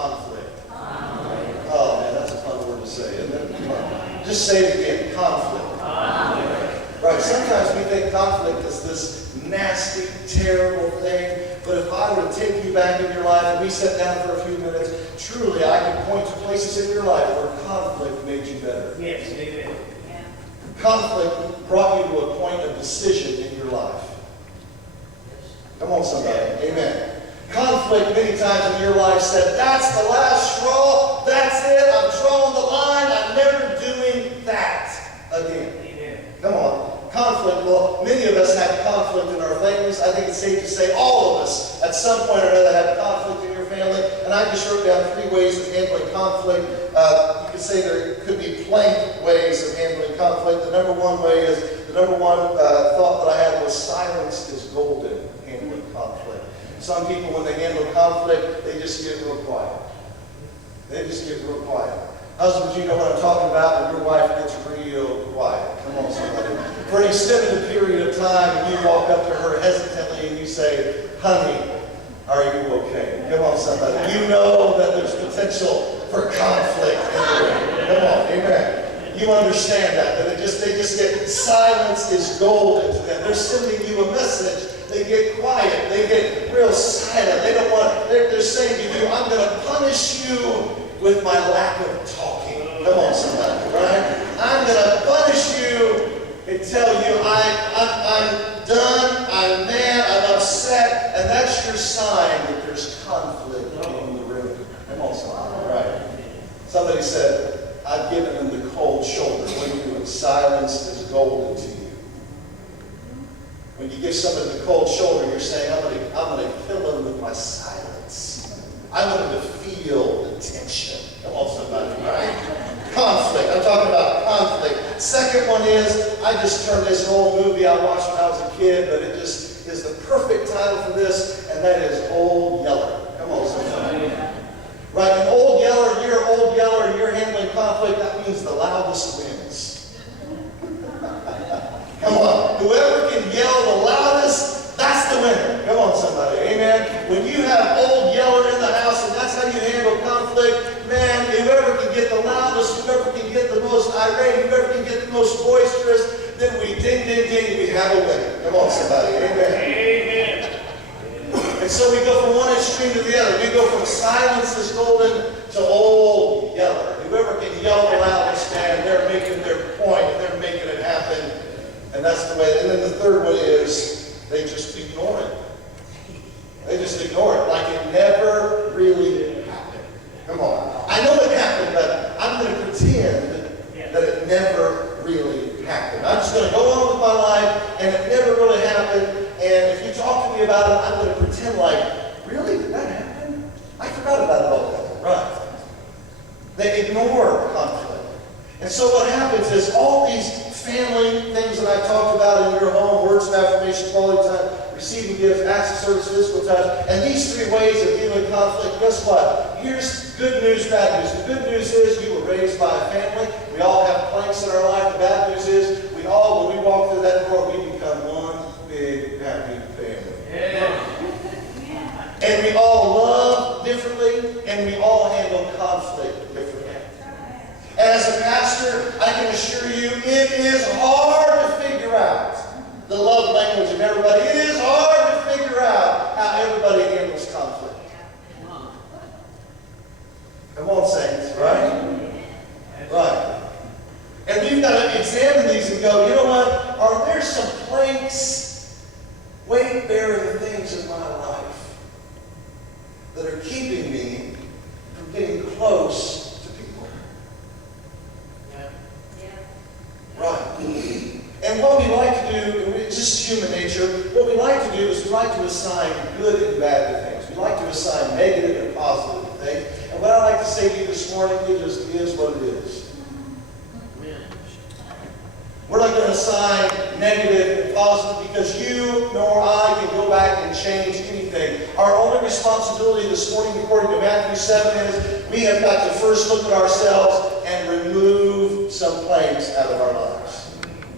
conflict? Conflict. Oh man, that's a fun word to say, isn't it? Come on. Just say it again, conflict. Conflict. Right, sometimes we think conflict is this nasty, terrible thing, but if I were to take you back in your life and we sat down for a few minutes, truly I could point to places in your life where conflict made you better. Yes, amen. Conflict brought you to a point of decision in your life. Come on, somebody. Amen. Conflict many times in your life said, that's the last straw, that's it, I'm drawing the line, I'm never doing that again. Amen. Come on. Conflict, well, many of us have conflict in our families. I think it's safe to say all of us at some point or another have conflict in your family. And I just wrote down 3 ways of handling conflict. You could say there could be plank ways of handling conflict. The number one thought that I had was silence is golden, handling conflict. Some people, when they handle conflict, they just get real quiet. They just get real quiet. Husbands, you know what I'm talking about when your wife gets real quiet. Come on, somebody. For an extended period of time, and you walk up to her hesitantly and you say, honey, are you okay? Come on, somebody. You know that there's potential for conflict in the room. Come on, amen. You understand that they just get, silence is golden to them. They're sending you a message. They get quiet. They get real silent. They don't want, they're saying to you, I'm going to punish you with my lack of talking. Come on, somebody, right? I'm going to punish you and tell you I'm done, I'm mad, I'm upset, and that's your sign that there's conflict in the room. Come on, somebody, right? Somebody said, I've given them the cold shoulder. What are you doing? Silence is golden to you. When you give somebody the cold shoulder, you're saying, I'm going to kill them with my silence. I want them to feel the tension. Come on, somebody, right? Conflict. I'm talking about conflict. Second one is, I just turned this old movie I watched when I was a kid, but it just is the perfect title for this, and that is Old Yeller. Come on, somebody. Right, an Old Yeller, you're handling conflict, that means the loudest wins. Come on. Whoever can yell the loudest, that's the winner. Come on, somebody. Amen. When you have Old Yeller in the house, and that's how you handle conflict, man, whoever can get the loudest, whoever can get the most irate, whoever can get the most boisterous, then we ding, ding, ding, we have a winner. Come on, somebody. Amen. Amen. And so we go from one extreme to the other. We go from silence is golden to Old Yeller. Whoever can yell the loudest, man, they're making their point, they're making it happen. And that's the way. And then the third one is they just ignore it. They just ignore it like it never really happened. Come on. I know it happened, but I'm going to pretend that it never really happened. I'm just going to go on with my life, and it never really happened. And if you talk to me about it, I'm going to pretend like, really? Did that happen? I forgot about it all. Right. They ignore conflict. And so what happens is all these family things that I talked about in your home, words of affirmation, quality time, receiving gifts, acts of service, physical touch, and these 3 ways of dealing with conflict, guess what? Here's good news, bad news. The good news is you were raised by a family. We all have planks in our life. The bad news is we all, when we walk through that door, we become one big happy family. Yeah. And we all love differently, and we all handle conflict differently. As a pastor, I can assure you, it is hard to figure out the love language of everybody. It is hard to figure out how everybody handles conflict. Come on, saints, right? Right. And we've got to examine these and go, you know what? Are there some planks, weight-bearing things in my life that are keeping me from getting close to people? Right. And what we like to do, it's just human nature, what we like to do is we like to assign good and bad to things. We like to assign negative and positive to things. And what I'd like to say to you this morning, it just is what it is. We're not going to assign negative and positive because you nor I can go back and change anything. Our only responsibility this morning, according to Matthew 7, is we have got to first look at ourselves and remove some planks out of our lives.